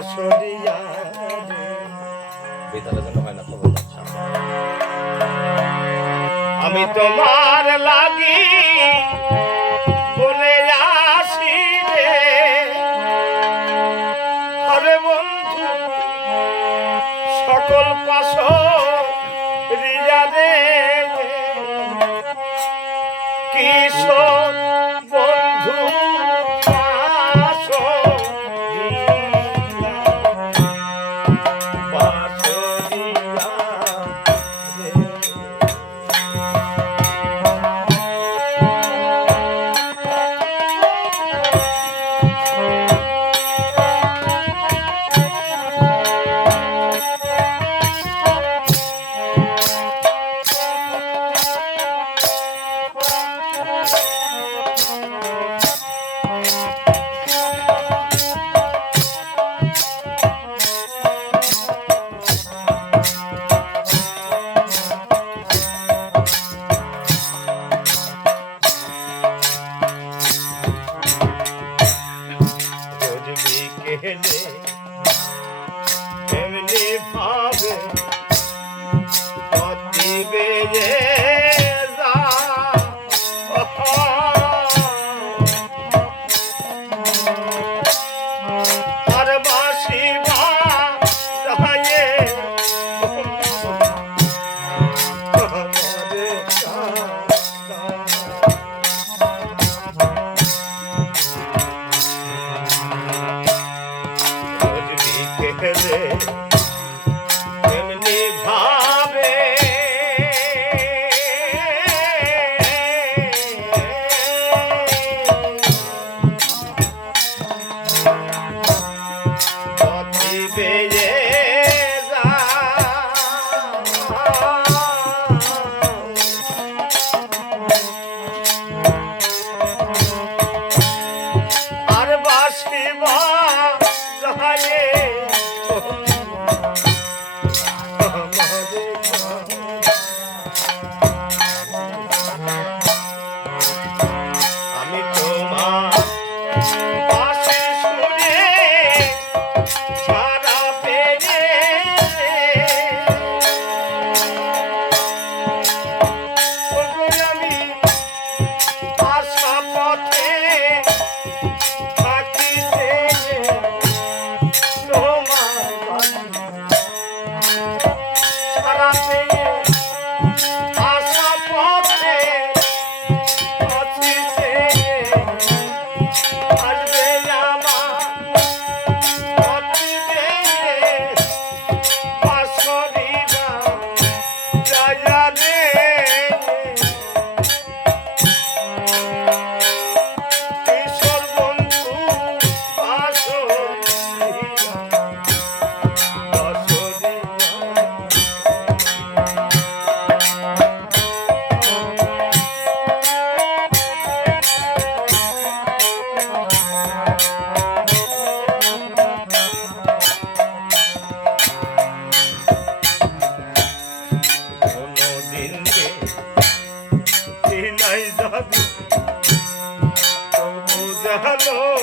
বাঁশরিয়া বেতারের জন্য হয় না খবর। আমি তোমার লাগি বলে আসি রে আরে বন্ধু সকল পাশ রিয়া রে কিশোর বন্ধু পাশ কেনে এমনি ভাবে দিবে যা আর বাসি বাজে এমনি ভাবে দিবে যা আর বাসি বাজে আমি তোমার পাশে শুনে সারা পেয়ে আমি আশা পথে থাকিতে তোমার সারা পেয়ে আশা পথে নাই যাবি তবু জানো